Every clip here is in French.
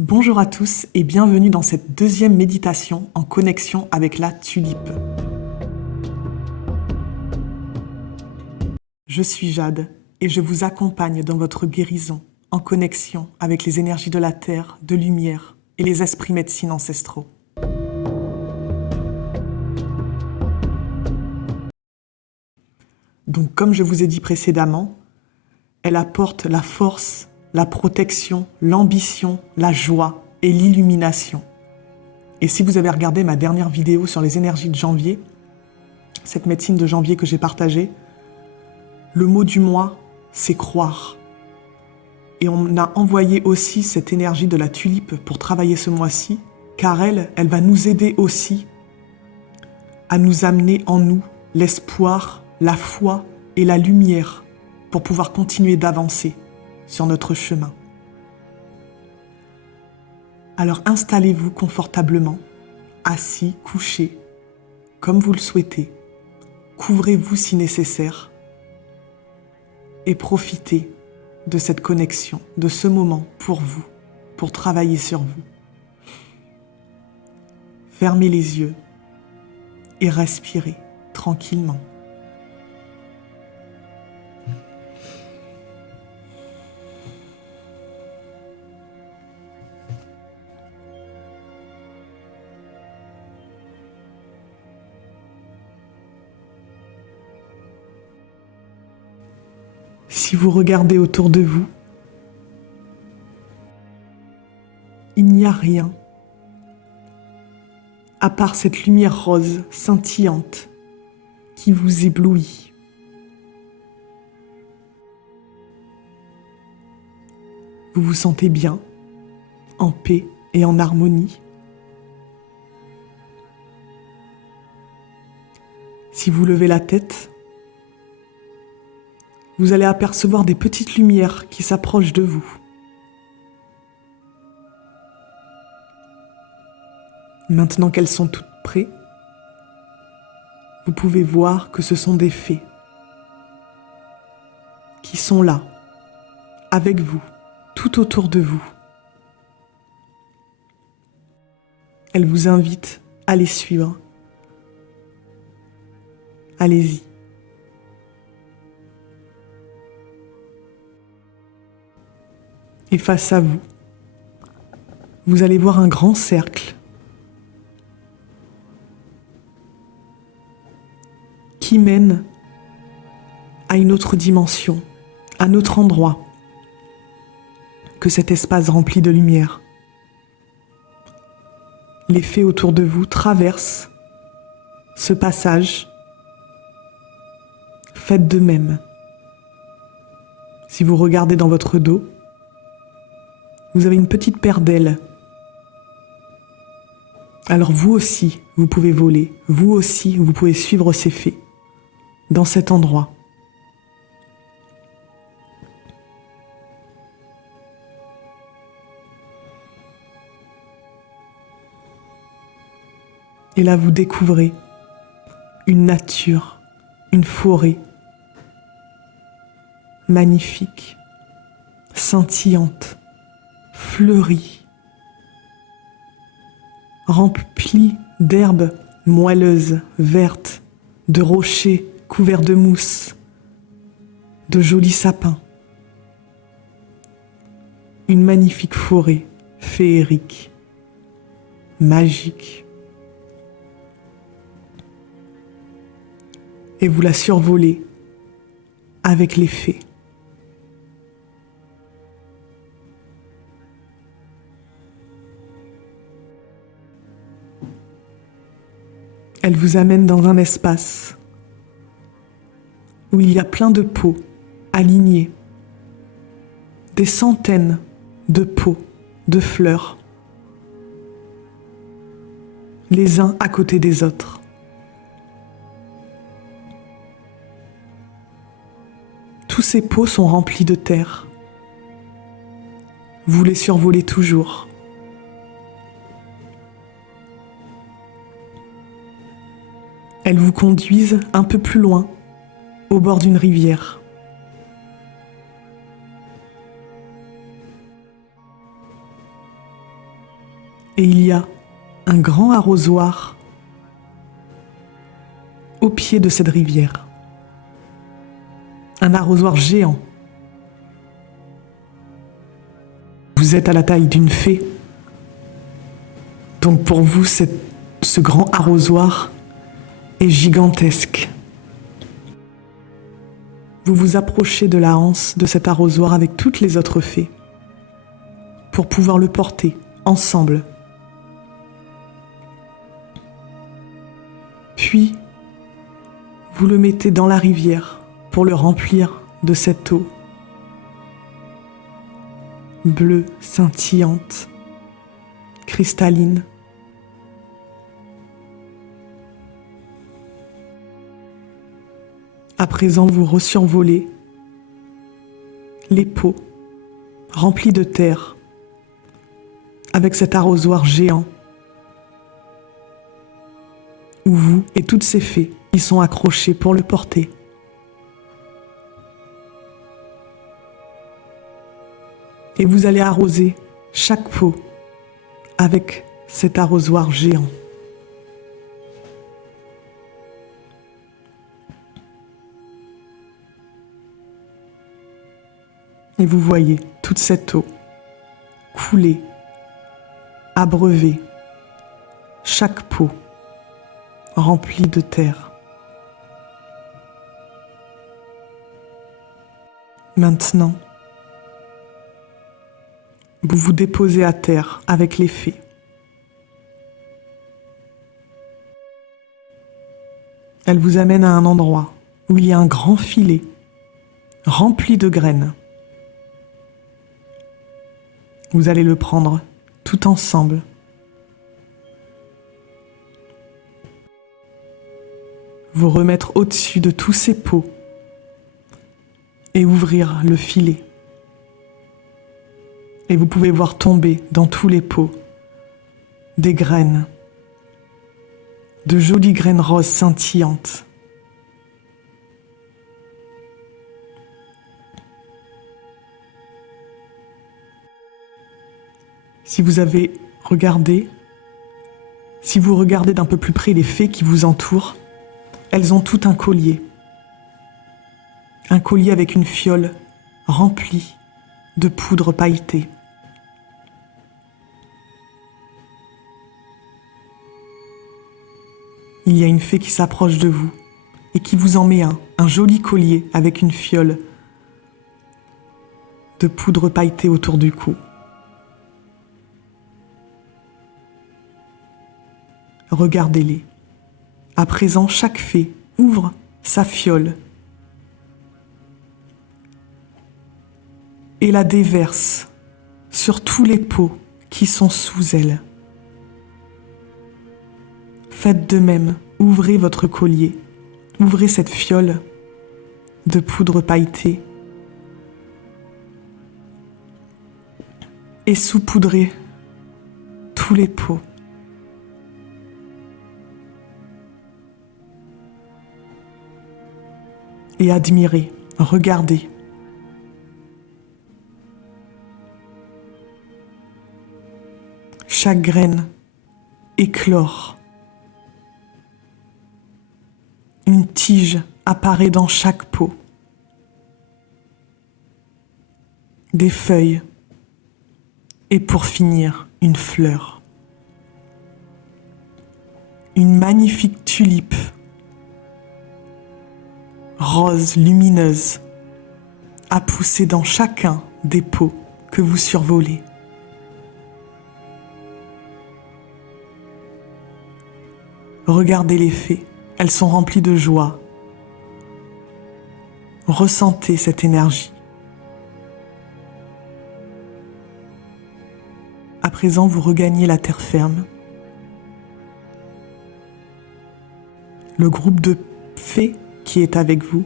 Bonjour à tous et bienvenue dans cette deuxième méditation en connexion avec la tulipe. Je suis Jade et je vous accompagne dans votre guérison en connexion avec les énergies de la terre, de lumière et les esprits médecines ancestraux. Donc comme je vous ai dit précédemment, elle apporte la force, la protection, l'ambition, la joie et l'illumination. Et si vous avez regardé ma dernière vidéo sur les énergies de janvier, cette médecine de janvier que j'ai partagée, le mot du mois, c'est croire. Et on a envoyé aussi cette énergie de la tulipe pour travailler ce mois-ci, car elle va nous aider aussi à nous amener en nous l'espoir, la foi et la lumière pour pouvoir continuer d'avancer sur notre chemin. Alors installez-vous confortablement, assis, couché, comme vous le souhaitez. Couvrez-vous si nécessaire et profitez de cette connexion, de ce moment pour vous, pour travailler sur vous. Fermez les yeux et respirez tranquillement. Si vous regardez autour de vous, il n'y a rien à part cette lumière rose scintillante qui vous éblouit. Vous vous sentez bien, en paix et en harmonie. Si vous levez la tête, vous allez apercevoir des petites lumières qui s'approchent de vous. Maintenant qu'elles sont toutes prêtes, vous pouvez voir que ce sont des fées qui sont là, avec vous, tout autour de vous. Elles vous invitent à les suivre. Allez-y. Et face à vous, vous allez voir un grand cercle qui mène à une autre dimension, à un autre endroit que cet espace rempli de lumière. Les fées autour de vous traversent ce passage. Faites de même. Si vous regardez dans votre dos, vous avez une petite paire d'ailes. Alors vous aussi, vous pouvez voler. Vous aussi, vous pouvez suivre ces fées dans cet endroit. Et là, vous découvrez une nature, une forêt magnifique, scintillante, fleurie, remplie d'herbes moelleuses, vertes, de rochers couverts de mousse, de jolis sapins. Une magnifique forêt féerique, magique. Et vous la survolez avec les fées. Elle vous amène dans un espace où il y a plein de pots alignés, des centaines de pots de fleurs, les uns à côté des autres. Tous ces pots sont remplis de terre. Vous les survolez toujours. Elles vous conduisent un peu plus loin, au bord d'une rivière. Et il y a un grand arrosoir au pied de cette rivière. Un arrosoir géant. Vous êtes à la taille d'une fée. Donc pour vous, ce grand arrosoir est gigantesque. Vous vous approchez de la anse de cet arrosoir avec toutes les autres fées pour pouvoir le porter ensemble. Puis, vous le mettez dans la rivière pour le remplir de cette eau bleue, scintillante, cristalline. À présent, vous resurvolez les pots remplis de terre avec cet arrosoir géant où vous et toutes ces fées y sont accrochées pour le porter. Et vous allez arroser chaque pot avec cet arrosoir géant. Et vous voyez toute cette eau couler, abreuver chaque pot rempli de terre. Maintenant, vous vous déposez à terre avec les fées. Elles vous amènent à un endroit où il y a un grand filet rempli de graines. Vous allez le prendre tout ensemble. Vous remettre au-dessus de tous ces pots et ouvrir le filet. Et vous pouvez voir tomber dans tous les pots des graines, de jolies graines roses scintillantes. Si vous avez regardé, si vous regardez d'un peu plus près les fées qui vous entourent, elles ont tout un collier. Un collier avec une fiole remplie de poudre pailletée. Il y a une fée qui s'approche de vous et qui vous en met un joli collier avec une fiole de poudre pailletée autour du cou. Regardez-les. À présent, chaque fée ouvre sa fiole et la déverse sur tous les pots qui sont sous elle. Faites de même, ouvrez votre collier, ouvrez cette fiole de poudre pailletée et saupoudrez tous les pots. Et admirez, regardez. Chaque graine éclore. Une tige apparaît dans chaque pot. Des feuilles. Et pour finir, une fleur. Une magnifique tulipe rose lumineuse a poussé dans chacun des pots que vous survolez. Regardez les fées, elles sont remplies de joie. Ressentez cette énergie. À présent, vous regagnez la terre ferme. Le groupe de fées qui est avec vous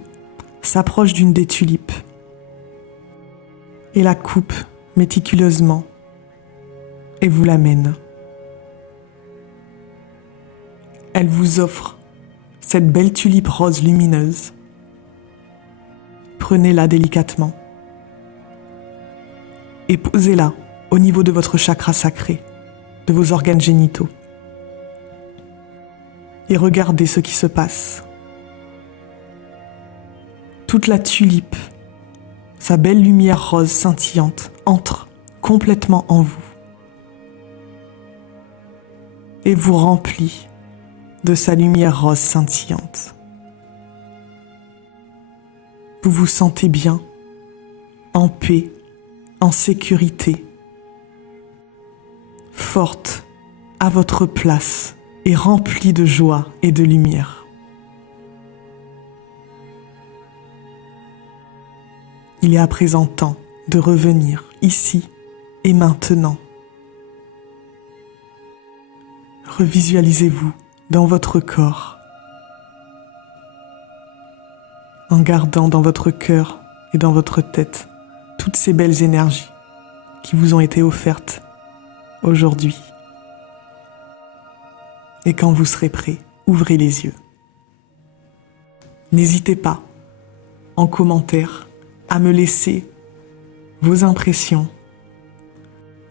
s'approche d'une des tulipes et la coupe méticuleusement et vous l'amène. Elle vous offre cette belle tulipe rose lumineuse. Prenez-la délicatement et posez-la au niveau de votre chakra sacré de vos organes génitaux. Et regardez ce qui se passe. Toute la tulipe, sa belle lumière rose scintillante, entre complètement en vous et vous remplit de sa lumière rose scintillante. Vous vous sentez bien, en paix, en sécurité, forte, à votre place et remplie de joie et de lumière. Il est à présent temps de revenir ici et maintenant. Revisualisez-vous dans votre corps, en gardant dans votre cœur et dans votre tête toutes ces belles énergies qui vous ont été offertes aujourd'hui. Et quand vous serez prêt, ouvrez les yeux. N'hésitez pas, en commentaire, à me laisser vos impressions.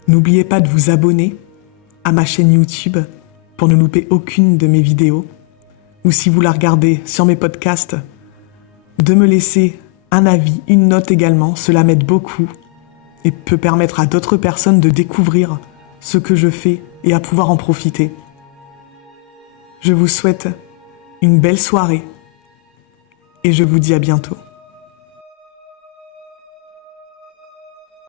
N'oubliez pas de vous abonner à ma chaîne YouTube pour ne louper aucune de mes vidéos. Ou si vous la regardez sur mes podcasts, de me laisser un avis, une note également. Cela m'aide beaucoup et peut permettre à d'autres personnes de découvrir ce que je fais et à pouvoir en profiter. Je vous souhaite une belle soirée et je vous dis à bientôt.